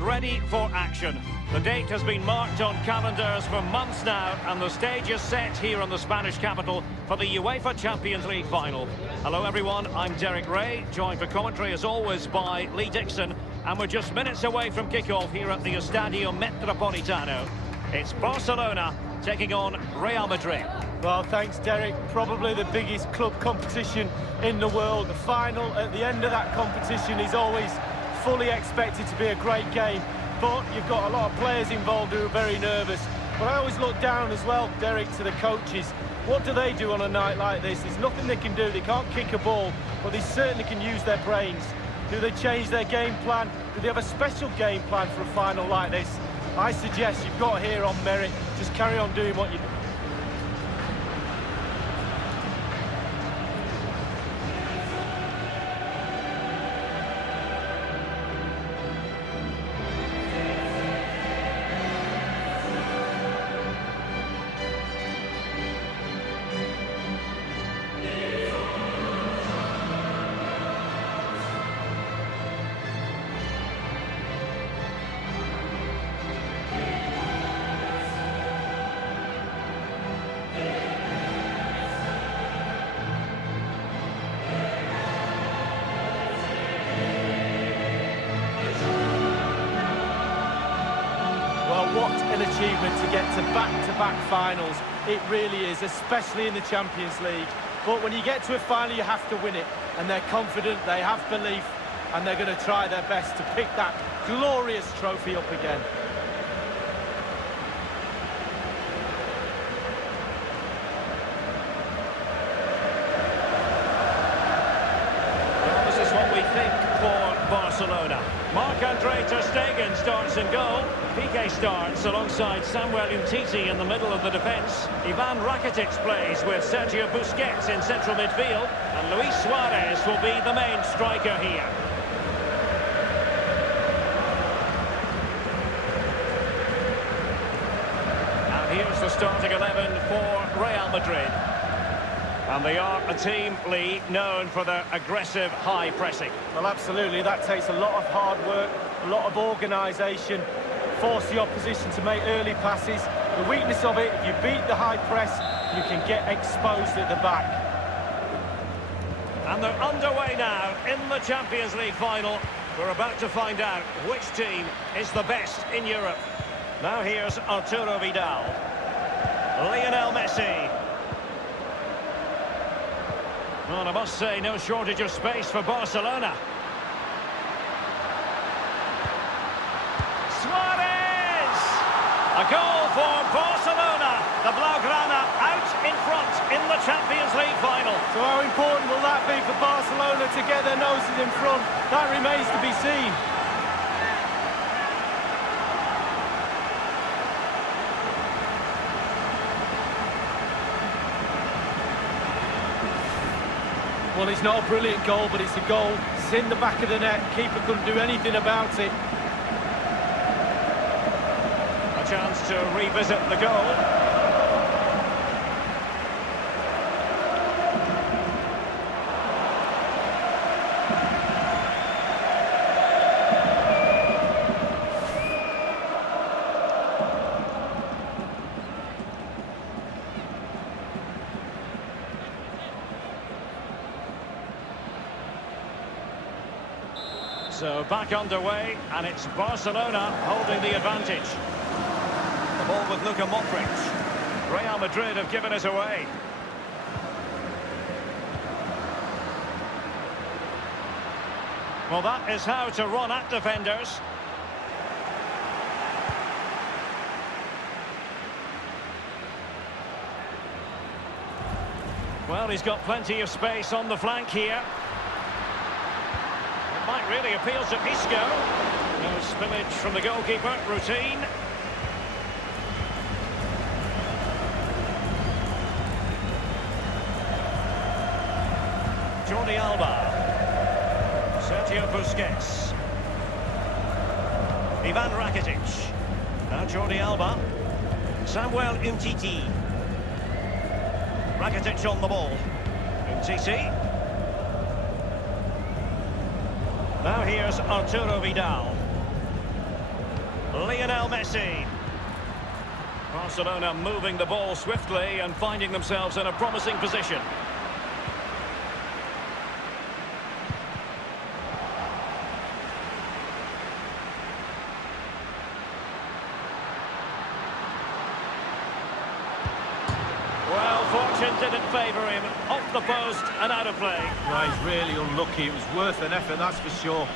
and ready for action. The date has been marked on calendars for months now, and the stage is set here in the Spanish capital for the UEFA Champions League final. Hello everyone, I'm Derek Ray, joined for commentary as always by Lee Dixon, and we're just minutes away from kickoff here at the Estadio Metropolitano. It's Barcelona taking on Real Madrid. Well, thanks, Derek. Probably the biggest club competition in the world. The final at the end of that competition is always fully expected to be a great game. But you've got a lot of players involved who are very nervous. But I always look down as well, Derek, to the coaches. What do they do on a night like this? There's nothing they can do. They can't kick a ball, but they certainly can use their brains. Do they change their game plan? Do they have a special game plan for a final like this? I suggest you've got here on merit. Just carry on doing what you do. What an achievement to get to back-to-back finals. It really is, especially in the Champions League. But when you get to a final, you have to win it. And they're confident, they have belief, and they're going to try their best to pick that glorious trophy up again. Well, this is what we think for Barcelona. Marc-André ter Stegen starts in goal. Piqué starts alongside Samuel Umtiti in the middle of the defence. Ivan Rakitic plays with Sergio Busquets in central midfield. And Luis Suarez will be the main striker here. And here's the starting 11 for Real Madrid. And they are a team, Lee, known for their aggressive high pressing. Well, absolutely. That takes a lot of hard work, a lot of organisation, force the opposition to make early passes. The weakness of it, if you beat the high press, you can get exposed at the back. And they're underway now in the Champions League final. We're about to find out which team is the best in Europe. Now here's Arturo Vidal. Lionel Messi. Well, I must say, no shortage of space for Barcelona. Suarez! A goal for Barcelona. The Blaugrana out in front in the Champions League final. So how important will that be for Barcelona to get their noses in front? That remains to be seen. Well, it's not a brilliant goal, but it's a goal. It's in the back of the net. Keeper couldn't do anything about it. A chance to revisit the goal. So back underway, and it's Barcelona holding the advantage. The ball with Luka Modrić. Real Madrid have given it away. Well, that is how to run at defenders. Well, he's got plenty of space on the flank here. Might really appeal to Isco. No spillage from the goalkeeper. Routine. Jordi Alba. Sergio Busquets. Ivan Rakitic. Now Jordi Alba. Samuel Umtiti. Rakitic on the ball. Umtiti. Now here's Arturo Vidal. Lionel Messi. Barcelona moving the ball swiftly and finding themselves in a promising position. Well, fortune didn't favour him. Off the post and out of play. Well, he's really unlucky. It was worth an effort, that's for sure.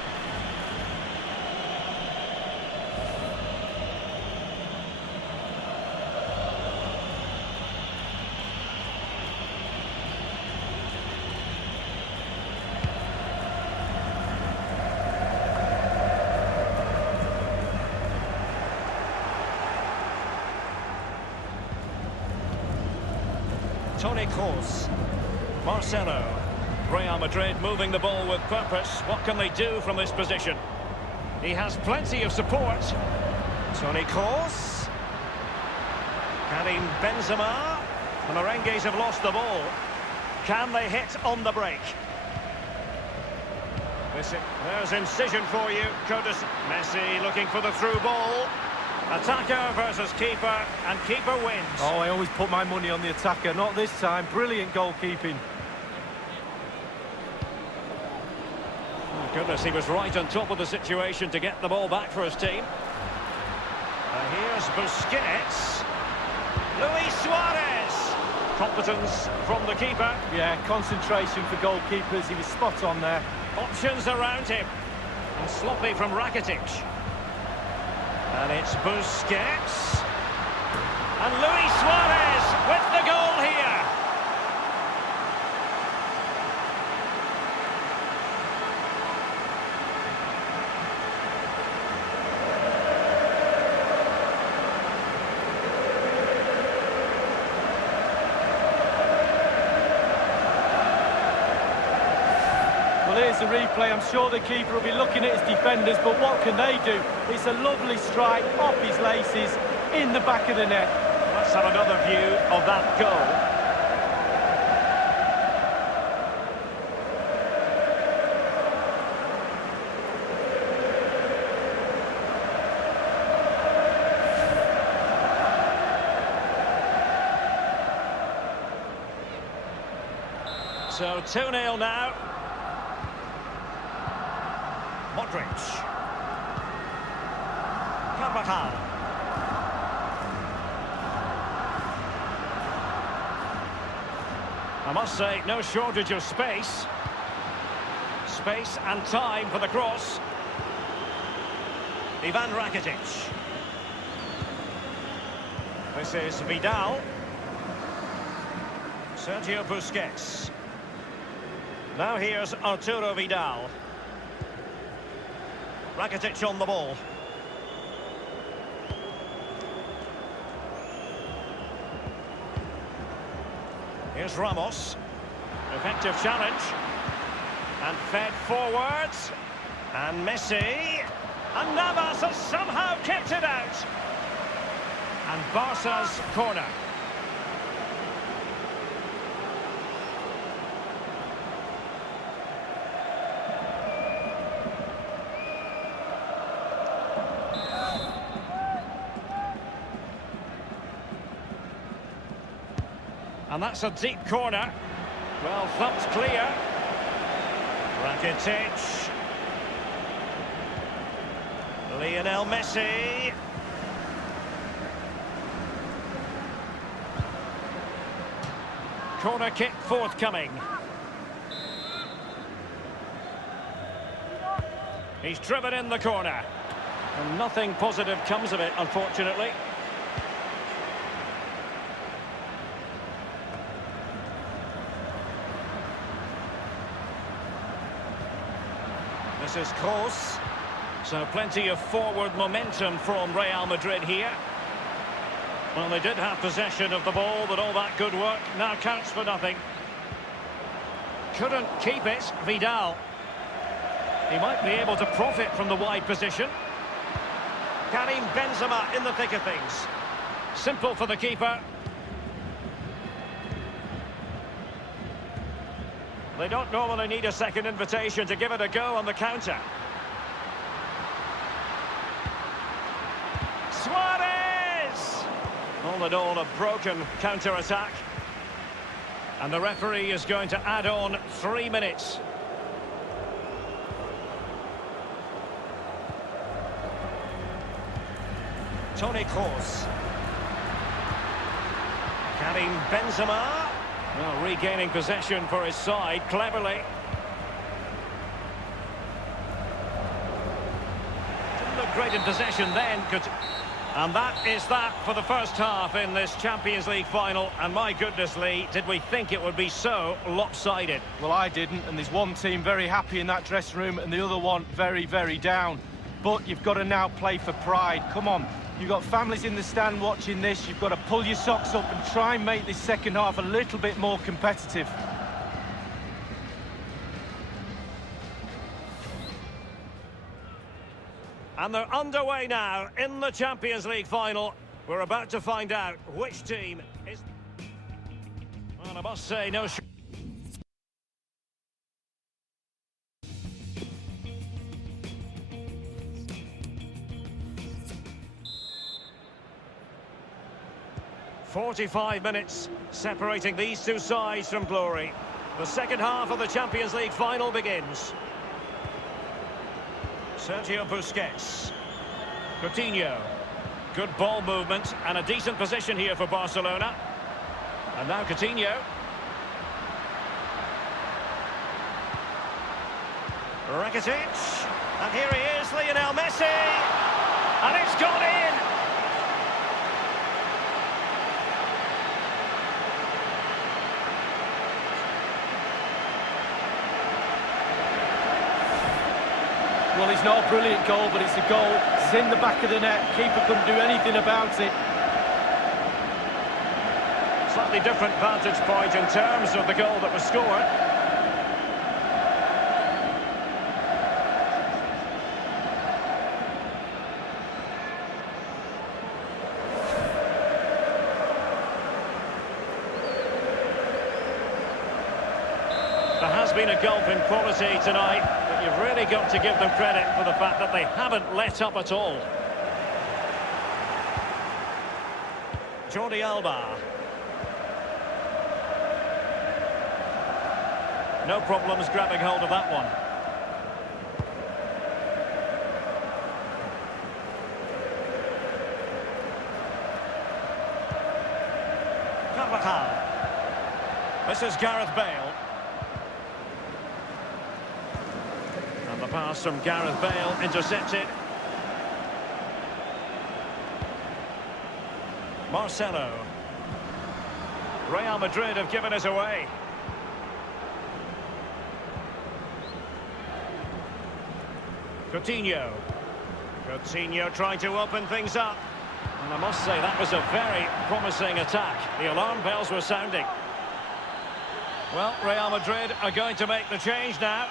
Toni Kroos. Marcelo. Real Madrid moving the ball with purpose. What can they do from this position? He has plenty of support. Toni Kroos. Karim Benzema. The Merengues have lost the ball. Can they hit on the break? There's incision for you. Curtis. Messi looking for the through ball. Attacker versus keeper, and keeper wins. Oh, I always put my money on the attacker. Not this time. Brilliant goalkeeping. Oh, goodness, he was right on top of the situation to get the ball back for his team. Here's Busquets. Luis Suarez. Competence from the keeper. Yeah, concentration for goalkeepers. He was spot on there. Options around him. And sloppy from Rakitic. And it's Busquets. And Luis Suarez with the goal here. Well, here's the replay. I'm sure the keeper will be looking at his defenders, but what can they do? It's a lovely strike off his laces in the back of the net. Let's have another view of that goal. So 2-0 now. Modrić. Carvajal. I must say, no shortage of space. Space and time for the cross. Ivan Rakitic. This is Vidal. Sergio Busquets. Now here's Arturo Vidal. Rakitic on the ball. Here's Ramos. Effective challenge. And fed forwards. And Messi. And Navas has somehow kept it out. And Barca's corner. And that's a deep corner. Well thumped clear. Rakitic. Lionel Messi. Corner kick forthcoming. He's driven in the corner. And nothing positive comes of it, unfortunately. This is Kroos. So plenty of forward momentum from Real Madrid here. Well, they did have possession of the ball, but all that good work now counts for nothing. Couldn't keep it, Vidal. He might be able to profit from the wide position. Karim Benzema in the thick of things. Simple for the keeper. They don't normally need a second invitation to give it a go on the counter. All in all, a broken counter-attack. And the referee is going to add on 3 minutes. Toni Kroos. Karim Benzema. Well, regaining possession for his side cleverly. Didn't look great in possession then. And that is that for the first half in this Champions League final. And my goodness, Lee, did we think it would be so lopsided? Well, I didn't, and there's one team very happy in that dressing room and the other one very, very down. But you've got to now play for pride. Come on, you've got families in the stand watching this. You've got to pull your socks up and try and make this second half a little bit more competitive. And they're underway now in the Champions League final. We're about to find out which team is... Well, I must say, no... 45 minutes separating these two sides from glory. The second half of the Champions League final begins. Sergio Busquets. Coutinho. Good ball movement and a decent position here for Barcelona. And now Coutinho. Rakitic. And here he is, Lionel Messi. And it's gone in. Well, it's not a brilliant goal, but it's a goal. It's in the back of the net. Keeper couldn't do anything about it. Slightly different vantage point in terms of the goal that was scored. There has been a gulf in quality tonight, but you've really got to give them credit for the fact that they haven't let up at all. Jordi Alba. No problems grabbing hold of that one. Carvajal. This is Gareth Bale. And the pass from Gareth Bale intercepted. Marcelo. Real Madrid have given it away. Coutinho. Coutinho trying to open things up. And I must say, that was a very promising attack. The alarm bells were sounding. Well, Real Madrid are going to make the change now.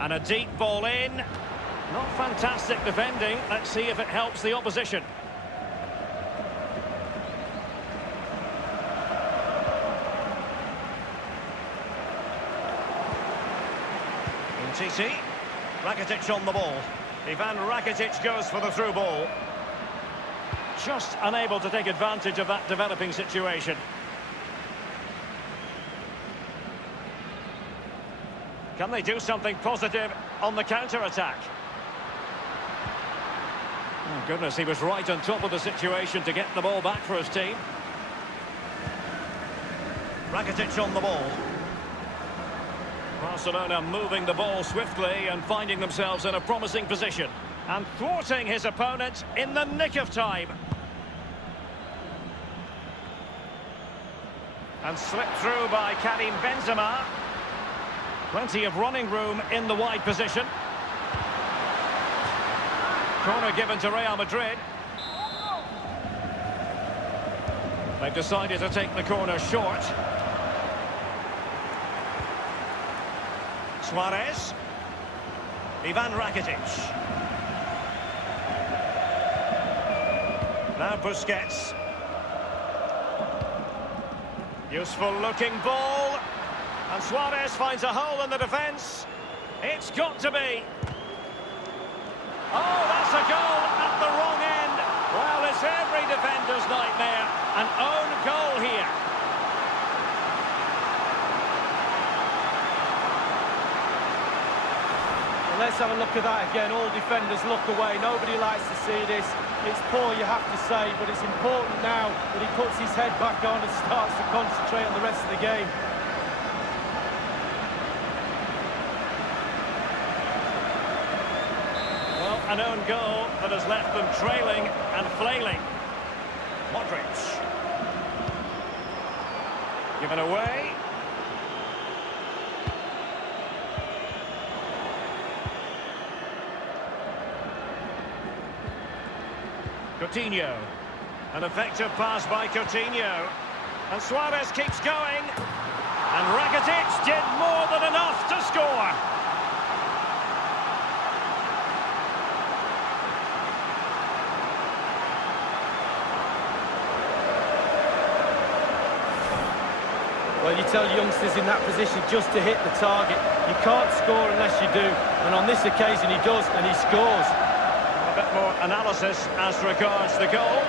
And a deep ball in. Not fantastic defending. Let's see if it helps the opposition. Titi. Rakitic on the ball. Ivan Rakitic goes for the through ball. Just unable to take advantage of that developing situation. Can they do something positive on the counter-attack? Oh, goodness, he was right on top of the situation to get the ball back for his team. Rakitic on the ball. Barcelona moving the ball swiftly and finding themselves in a promising position. And thwarting his opponent in the nick of time. And slipped through by Karim Benzema. Plenty of running room in the wide position. Corner given to Real Madrid. They've decided to take the corner short. Suarez. Ivan Rakitic. Now Busquets. Useful looking ball. And Suarez finds a hole in the defence. It's got to be. Oh, that's a goal at the wrong end. Well, it's every defender's nightmare. An own goal here. Well, let's have a look at that again. All defenders look away. Nobody likes to see this. It's poor, you have to say, but it's important now that he puts his head back on and starts to concentrate on the rest of the game. An own goal that has left them trailing and flailing. Modrić. Given away. Coutinho. An effective pass by Coutinho. And Suarez keeps going. And Rakitic did more than enough to score. Well, you tell youngsters in that position just to hit the target. You can't score unless you do. And on this occasion he does, and he scores. A bit more analysis as regards the goal.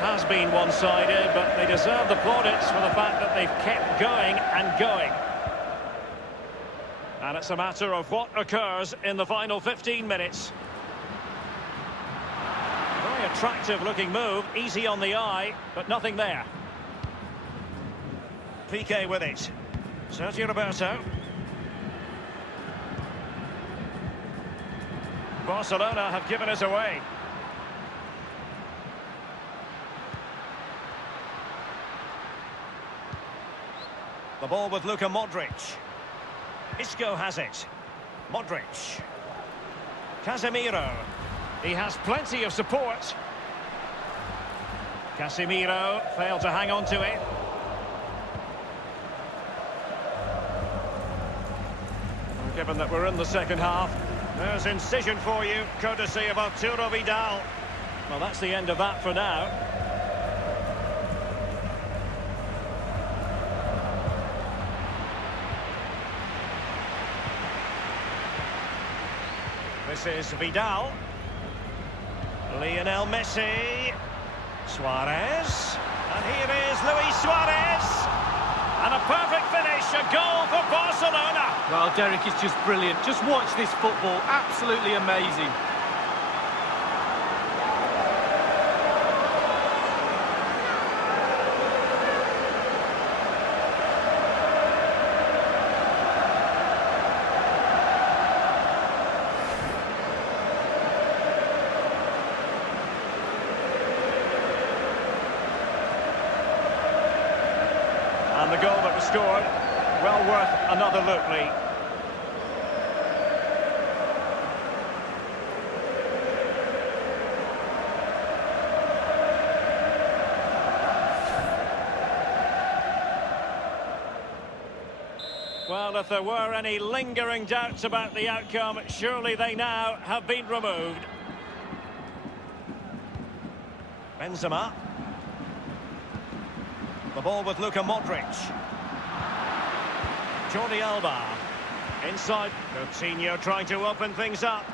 Has been one-sided, but they deserve the plaudits for the fact that they've kept going and going. And it's a matter of what occurs in the final 15 minutes. Very attractive looking move, easy on the eye, but nothing there. Piqué with it. Sergio Roberto. Barcelona have given us away. The ball with Luka Modrić. Isco has it. Modrić. Casemiro. He has plenty of support. Casemiro failed to hang on to it. And given that we're in the second half, there's incision for you, courtesy of Arturo Vidal. Well, that's the end of that for now. This is Vidal. Lionel Messi. Suarez. And here is Luis Suarez. And a perfect finish, a goal for Barcelona. Well, Derek, is just brilliant. Just watch this football. Absolutely amazing. And the goal that was scored, well worth another look, Lee. Well, if there were any lingering doubts about the outcome, surely they now have been removed. Benzema. The ball with Luka Modrić. Jordi Alba. Inside. Coutinho trying to open things up.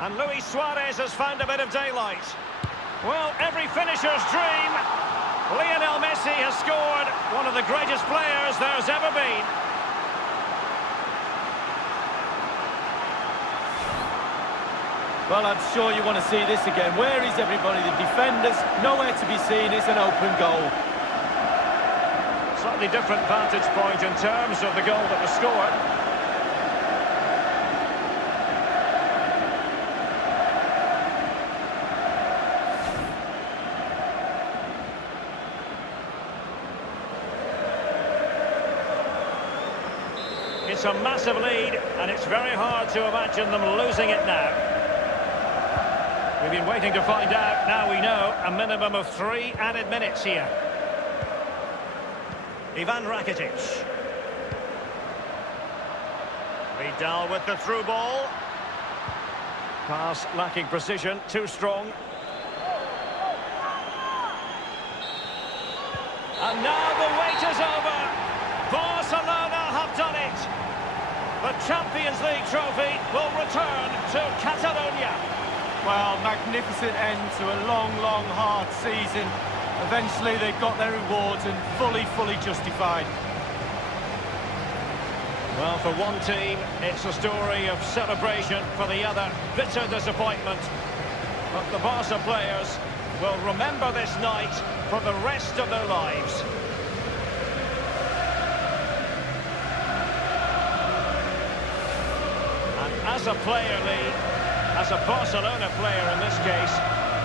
And Luis Suarez has found a bit of daylight. Well, every finisher's dream. Lionel Messi has scored. One of the greatest players there's ever been. Well, I'm sure you want to see this again. Where is everybody? The defenders, nowhere to be seen. It's an open goal. Slightly different vantage point in terms of the goal that was scored. It's a massive lead, and it's very hard to imagine them losing it now. We've been waiting to find out. Now we know a minimum of 3 added minutes here. Ivan Rakitic. Vidal with the through ball. Pass lacking precision, too strong. And now the wait is over. Barcelona have done it. The Champions League trophy will return to Catalonia. Well, magnificent end to a long, long, hard season. Eventually they got their rewards and fully justified. Well, for one team, it's a story of celebration. For the other, bitter disappointment. But the Barca players will remember this night for the rest of their lives. And as a player, Lee, as a Barcelona player in this case,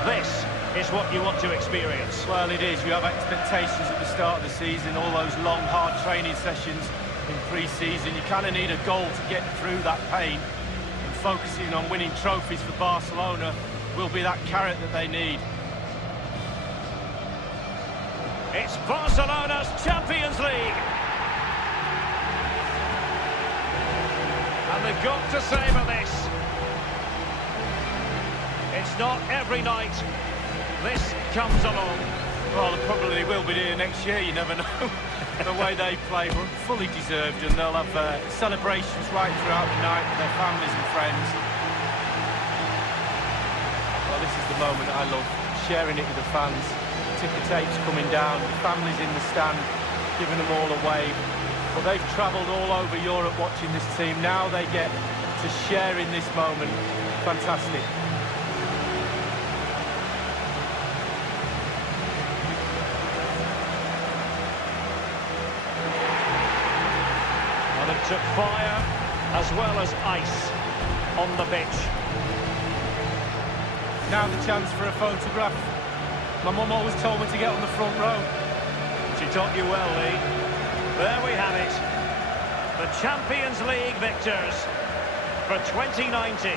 this is what you want to experience. Well, it is. You have expectations at the start of the season, all those long, hard training sessions in pre-season. You kind of need a goal to get through that pain, and focusing on winning trophies for Barcelona will be that carrot that they need. It's Barcelona's Champions League. And they've got to savour this. It's not every night this comes along. Well, they probably will be here next year, you never know. The way they play, but fully deserved, and they'll have celebrations right throughout the night with their families and friends. Well, this is the moment I love, sharing it with the fans. Ticker tapes coming down, the families in the stand, giving them all a wave. Well, they've travelled all over Europe watching this team. Now they get to share in this moment. Fantastic. Well, it took fire as well as ice on the pitch. Now the chance for a photograph. My mum always told me to get on the front row. She taught you well, Lee. There we have it. The Champions League victors for 2019.